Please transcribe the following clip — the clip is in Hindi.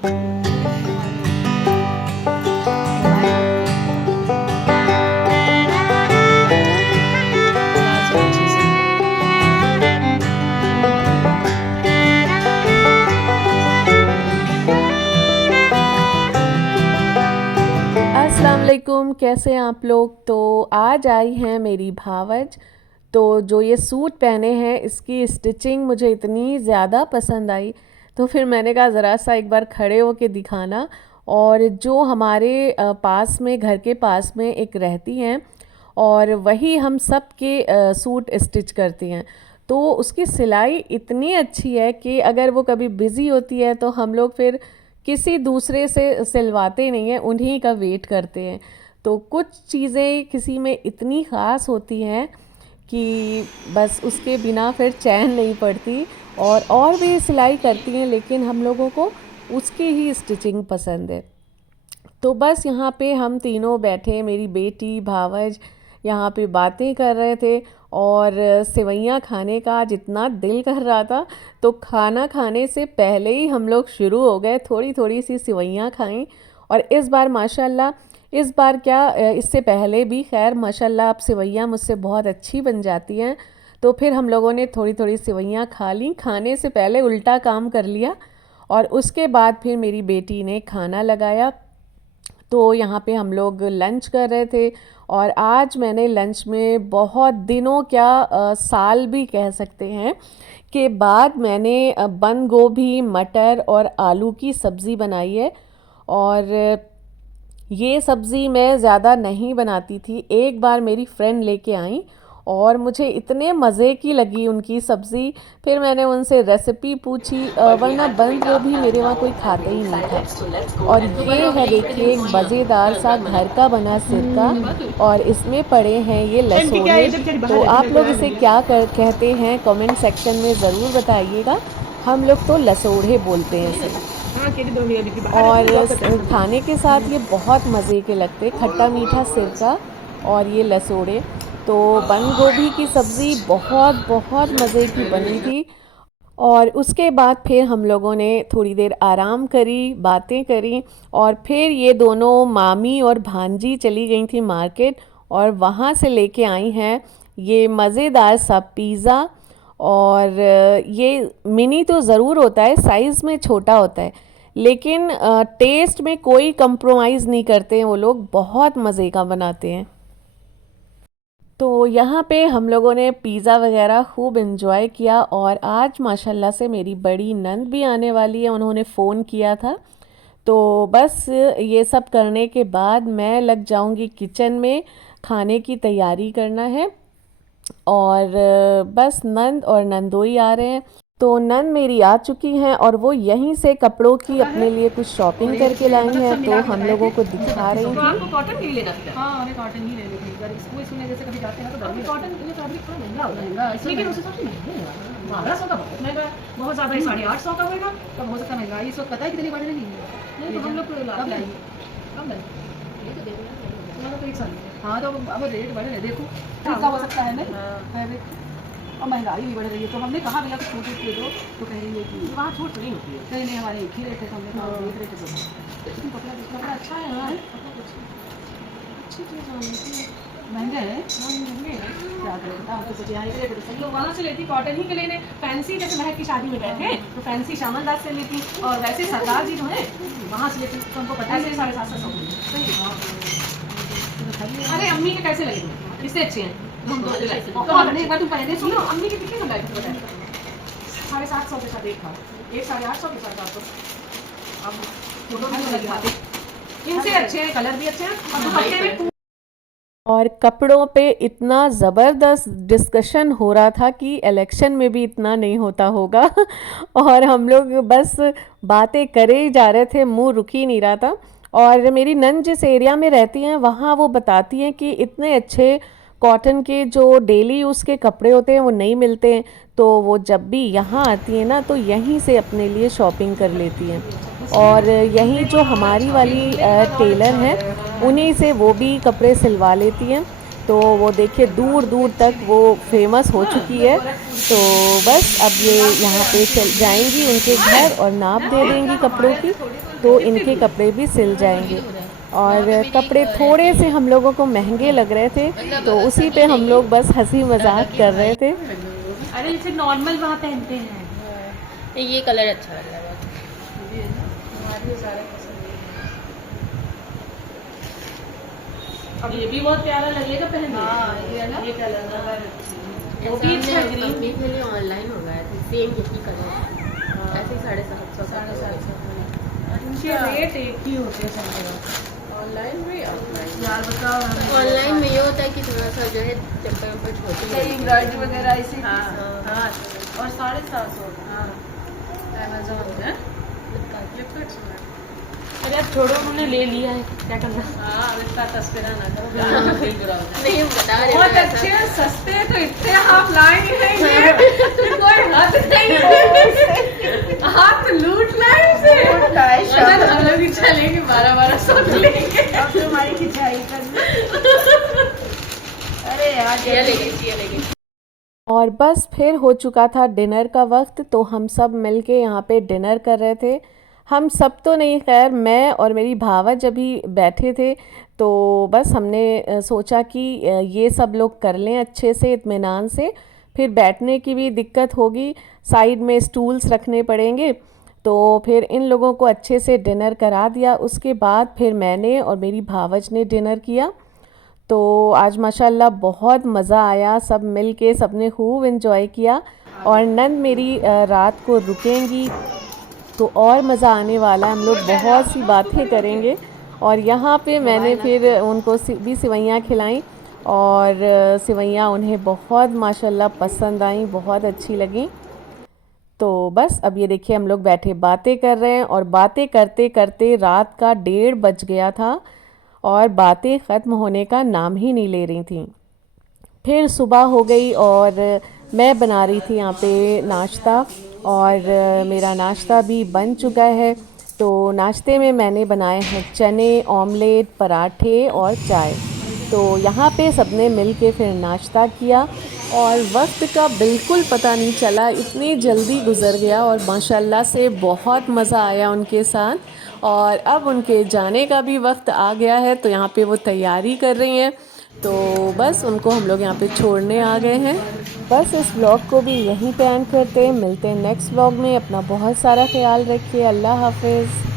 अस्सलाम वालेकुम, कैसे हैं आप लोग। तो आज आई हैं मेरी भावज। तो जो ये सूट पहने हैं इसकी स्टिचिंग मुझे इतनी ज़्यादा पसंद आई, तो फिर मैंने कहा ज़रा सा एक बार खड़े होके दिखाना। और जो हमारे पास में, घर के पास में एक रहती हैं और वही हम सब के सूट स्टिच करती हैं। तो उसकी सिलाई इतनी अच्छी है कि अगर वो कभी बिज़ी होती है तो हम लोग फिर किसी दूसरे से सिलवाते नहीं हैं, उन्हीं का वेट करते हैं। तो कुछ चीज़ें किसी में इतनी ख़ास होती हैं कि बस उसके बिना फिर चैन नहीं पड़ती। और भी सिलाई करती हैं लेकिन हम लोगों को उसकी ही स्टिचिंग पसंद है। तो बस यहाँ पे हम तीनों बैठे, मेरी बेटी, भावज, यहाँ पे बातें कर रहे थे। और सेवइयाँ खाने का जितना दिल कर रहा था, तो खाना खाने से पहले ही हम लोग शुरू हो गए, थोड़ी थोड़ी सी सेवइयाँ खाएं। और इस बार माशाल्लाह, इस बार क्या, इससे पहले भी खैर माशाल्लाह अब सेवइयाँ मुझसे बहुत अच्छी बन जाती हैं। तो फिर हम लोगों ने थोड़ी थोड़ी सेवइयाँ खा ली, खाने से पहले उल्टा काम कर लिया। और उसके बाद फिर मेरी बेटी ने खाना लगाया। तो यहाँ पे हम लोग लंच कर रहे थे। और आज मैंने लंच में बहुत दिनों, क्या साल भी कह सकते हैं, के बाद मैंने बंद गोभी, मटर और आलू की सब्ज़ी बनाई है। और ये सब्ज़ी मैं ज़्यादा नहीं बनाती थी, एक बार मेरी फ्रेंड लेके आई और मुझे इतने मज़े की लगी उनकी सब्ज़ी। फिर मैंने उनसे रेसिपी पूछी, वरना बंद गोभी मेरे वहाँ कोई खाता ही नहीं था। और ये है देखिए एक मज़ेदार सा घर का बना सिरका, और इसमें पड़े हैं ये लसोड़े। तो आप लोग इसे क्या कहते हैं कमेंट सेक्शन में ज़रूर बताइएगा। हम लोग तो लसोड़े बोलते हैं इसे। और खाने के साथ ये बहुत मज़े के लगते, खट्टा मीठा सिरका और ये लसोड़े। तो बंद गोभी की सब्ज़ी बहुत बहुत मज़े की बनी थी। और उसके बाद फिर हम लोगों ने थोड़ी देर आराम करी, बातें करी। और फिर ये दोनों मामी और भांजी चली गई थी मार्केट, और वहाँ से लेके आई हैं ये मज़ेदार सा पिज़्ज़ा। और ये मिनी तो ज़रूर होता है, साइज़ में छोटा होता है, लेकिन टेस्ट में कोई कंप्रोमाइज़ नहीं करते हैं वो लोग, बहुत मज़े का बनाते हैं। तो यहाँ पे हम लोगों ने पिज़्ज़ा वगैरह खूब इन्जॉय किया। और आज माशाल्लाह से मेरी बड़ी नंद भी आने वाली है, उन्होंने फ़ोन किया था। तो बस ये सब करने के बाद मैं लग जाऊंगी किचन में, खाने की तैयारी करना है। और बस नंद और नंदोई आ रहे हैं। तो नंद मेरी आ चुकी हैं और वो यहीं से कपड़ों की अपने लिए कुछ शॉपिंग करके लाई हैं, तो हम लोगों को दिखा रही तो थी। आपको कॉटन नहीं लेना था? हाँ, हमें कॉटन ही लेनी थी। अगर स्कूल इसमें जैसे कभी जाते हैं ना तो गर्मी कॉटन ये फैब्रिक थोड़ा महंगा होता है, लेकिन उस हिसाब से महंगा है। 1200 का बहुत महंगा है, बहुत ज़्यादा है। 850 का होगा तब हो सकता है महंगा। इस वक्त पता है कितनी बढ़ रही है? नहीं तो हम लोग कब लाएंगे, कब लाएंगे? ये तो देखना तो एक साल। हाँ, तो अब रेट बढ़ रहे देखो, इसका हो सकता है नहीं फैब्रिक, और महंगाई भी बढ़ रही है। तो हमने कहा भैया कुछ छूट दे दो, तो कह रही है कि वहाँ छूट नहीं होती है। नहीं नहीं, हमारे एक ही रेट है, तो हमने कहा देख रहे थे। लेकिन कपड़ा अच्छा है यार, अच्छी चीज़ आनी महंगे है, महंगे हैं, क्या करें बता। हम तो सोचे यहाँ एक रेट सब लोग वहाँ से लेती कॉटन ही के लेने। फैंसी जैसे महक की शादी में गए थे तो फैंसी शामल दास से लेती, और वैसे सरदार जी जो है वहाँ से लेती, तो हमको पता है 750 अरे अम्मी के कैसे लगे, इससे अच्छे हैं। तो हमने एक बार तुम पहले सुनो, अम्मी के कितने लगाए थे बताया? 750 के साथ एक था, एक 850 के साथ आपको। अब फोटो भी दिखाते, इनसे अच्छे हैं, कलर भी अच्छे हैं, और दुपट्टे में। और कपड़ों पे इतना ज़बरदस्त डिस्कशन हो रहा था कि इलेक्शन में भी इतना नहीं होता होगा। और हम लोग बस बातें करे ही जा रहे थे, मुंह रुक ही नहीं रहा था। और मेरी नंद जिस एरिया में रहती हैं वहाँ वो बताती हैं कि इतने अच्छे कॉटन के जो डेली यूज़ के कपड़े होते हैं वो नहीं मिलते हैं। तो वो जब भी यहाँ आती हैं ना तो यहीं से अपने लिए शॉपिंग कर लेती हैं। और यहीं जो हमारी वाली टेलर हैं उन्हीं से वो भी कपड़े सिलवा लेती हैं। तो वो देखिए दूर दूर तक वो फेमस हो चुकी है। तो बस अब ये यहाँ पे चल जाएंगी उनके घर और नाप दे देंगी कपड़ों की, तो इनके कपड़े भी सिल जाएंगे। और कपड़े थोड़े से हम लोगों को महंगे लग रहे थे, तो उसी पे हम लोग बस हंसी मजाक कर रहे थे। अरे जैसे नॉर्मल वहाँ पहनते हैं। ये कलर अच्छा लग रहा है। अब ये भी बहुत प्यारा लगेगा पहनने। हाँ, ये ना ये कलर वो भी अच्छा ग्रीन भी के लिए ऑनलाइन हो गया था, सेम यही कलर ऐसे ही 750 इनके रेट एक ही होते हैं सब ऑनलाइन में। ऑफलाइन यार बताओ ऑनलाइन में ये होता है कि थोड़ा सा जो है टेम्पर छोटी एम्ब्रॉयडरी वगैरह इसी हाँ हाँ और 750 हाँ अमेजोन में फ्लिपकार्ट से। अरे अब छोड़ो, उन्होंने ले लिया है, क्या करना। हाँ इसका तस्करा ना करो। नहीं बता रहे बहुत अच्छे सस्ते तो इतने आप लाए हैं ये कोई हद नहीं है। आप लूट लाए इसे। अगर हम लोग ही चलेंगे 1200 लेंगे। अब तुम्हारी खिंचाई करनी। अरे यार ये लेंगे। और बस फिर हो चुका था डिनर का वक्त, तो हम सब मिलके यहाँ पे डिनर कर रहे थे। हम सब तो नहीं, खैर मैं और मेरी भावज अभी बैठे थे, तो बस हमने सोचा कि ये सब लोग कर लें अच्छे से इत्मीनान से, फिर बैठने की भी दिक्कत होगी, साइड में स्टूल्स रखने पड़ेंगे। तो फिर इन लोगों को अच्छे से डिनर करा दिया। उसके बाद फिर मैंने और मेरी भावज ने डिनर किया। तो आज माशाल्लाह बहुत मज़ा आया, सब मिल के सब ने खूब इन्जॉय किया। और नंद मेरी रात को रुकेंगी तो और मज़ा आने वाला है, हम लोग बहुत सी बातें करेंगे। और यहाँ पे मैंने फिर उनको भी सिवैयाँ खिलाईं, और सिवैयाँ उन्हें बहुत माशाल्लाह पसंद आईं, बहुत अच्छी लगीं। तो बस अब ये देखिए हम लोग बैठे बातें कर रहे हैं, और बातें करते करते रात का 1:30 बज गया था और बातें ख़त्म होने का नाम ही नहीं ले रही थी। फिर सुबह हो गई और मैं बना रही थी यहाँ पे नाश्ता, और मेरा नाश्ता भी बन चुका है। तो नाश्ते में मैंने बनाए हैं चने, ऑमलेट, पराठे और चाय। तो यहाँ पे सबने मिल के फिर नाश्ता किया, और वक्त का बिल्कुल पता नहीं चला, इतनी जल्दी गुज़र गया। और माशाल्लाह से बहुत मज़ा आया उनके साथ। और अब उनके जाने का भी वक्त आ गया है, तो यहाँ पे वो तैयारी कर रही हैं। तो बस उनको हम लोग यहाँ पे छोड़ने आ गए हैं। बस इस व्लॉग को भी यहीं पे एंड करते हैं। मिलते हैं नेक्स्ट व्लॉग में। अपना बहुत सारा ख्याल रखिए। अल्लाह हाफिज़।